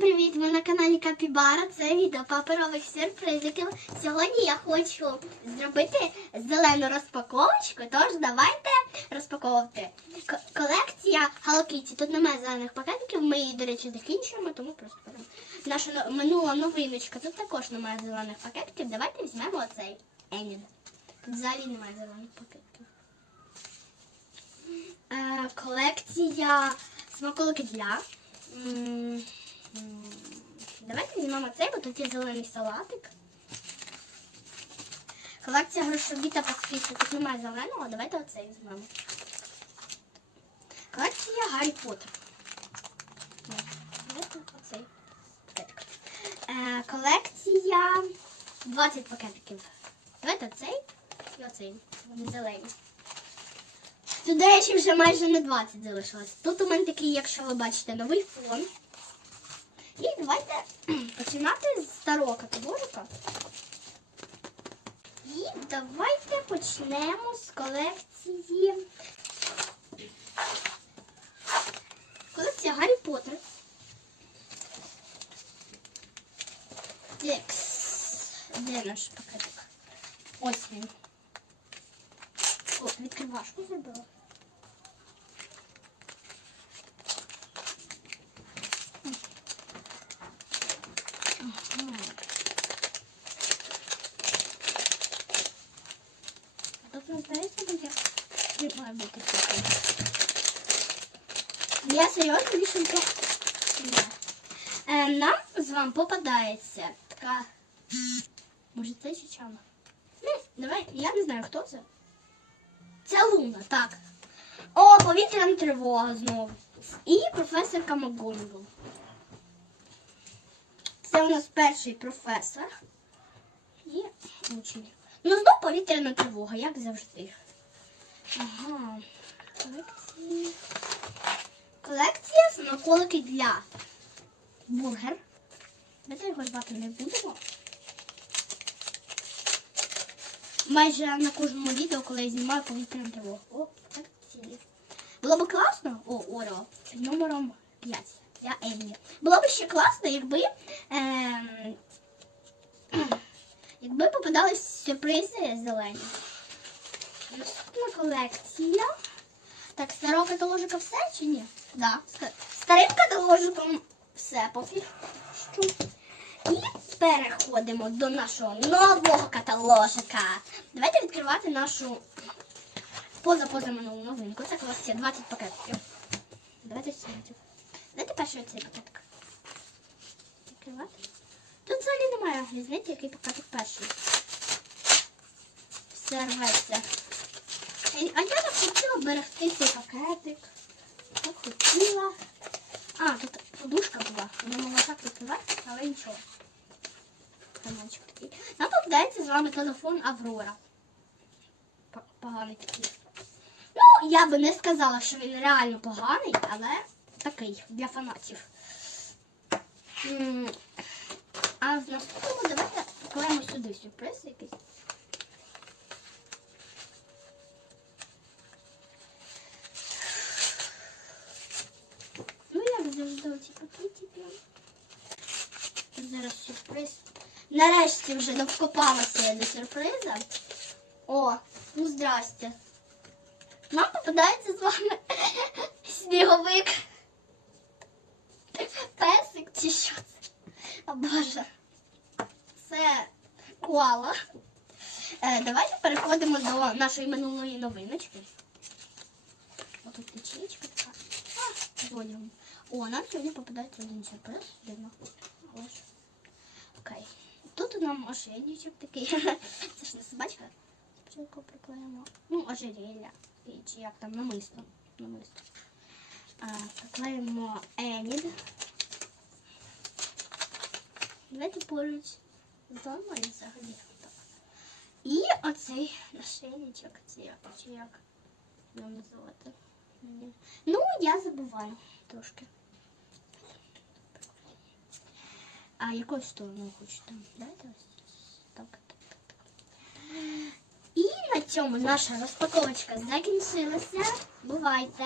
привіт! Ми на каналі Капібара. Це відео паперових сюрпризиків. Сьогодні я хочу зробити зелену розпаковочку, тож давайте розпаковувати. К- колекція Hello Kitty. Тут немає зелених пакетиків, ми її, до речі, закінчуємо, тому просто беремо. Наша минула новиночка. Тут також немає зелених пакетиків. Давайте візьмемо оцей Енін. Тут взагалі немає зелених пакетиків. Е, колекція смаколики для. Давайте візьмемо цей, бо тут є зелений салатик. Колекція грошові та паспіти. Тут немає зеленого, давайте оцей візьмемо. Колекція Гаррі Поттер. Е, колекція 20 пакетиків. Давайте оцей і оцей. Вони зелені. До речі, вже майже не 20 залишилось. Тут у мене такий, якщо ви бачите, новий фон. І давайте починати з старого каталожика. І давайте почнемо з колекції. Колекція Гаррі Поттер. Текс. Де наш пакетик? Ось він. О, відкривашку зробила. Ага. Тут не. Не таке. Я серйозно більше Е, нам з вами попадається така. Може це чичана? Ну, давай, я не знаю, хто це. Це Луна, так. О, повітряна тривога знову. І професорка МакГонагал. Це у нас перший професор. І учень. Ну, знов повітряна тривога, як завжди. Ага. Колекція. Колекція смаколики для бургер. Ми це його звати не будемо. Майже на кожному відео, коли я знімаю повітряну тривогу. О, цілі. Було б класно, о, Орео, під номером 5. Я Емілі. Було б ще класно, якби. Ем, якби попадались сюрпризи зелені. Наступна колекція. Так, старого каталожика все чи ні? Да. Старим каталожиком все поки що. І переходимо до нашого нового каталожика. Давайте відкривати нашу минулу новинку. Це колекція 20 пакетиків. Давайте сьогодні. Перший оцей пакетик. Відкривати. Тут взагалі немає різниці, який пакетик перший. Все рветься. А я так хотіла берегти цей пакетик. Так хотіла. А, тут подушка була. Вона могла так відкриватися, але нічого. Карманчик такий. Нам попадається з вами телефон Аврора. Поганий такий. Ну, я би не сказала, що він реально поганий, але такий для фанатів. А в наступному давайте поклеїмо сюди сюрприз якийсь. Ну, як завжди оці пакетики. Зараз сюрприз. Нарешті вже довкопалася я до сюрприза. О, ну здрасте. Нам попадається з вами сніговик. Песик чи що це? О Боже. Це коала. Е, давайте переходимо до нашої минулої новиночки. Отут ячейка така. А, зводимо. О, нам сьогодні попадається один сюрприз. Дивно. Ж. Окей. Тут нам ошейничок такий. Це ж не собачка. Спочатку приклеїмо. Ну, ожерелья. І Чи як там намисто. Намисто. А, приклеїмо Енід. Давайте поруч з зоною взагалі. І оцей ошейничок, чи як, чи як нам називати. Ну, я забуваю трошки. А якою стороною хочете? Давайте ось так, так, так. І на цьому наша розпаковочка закінчилася. Бувайте!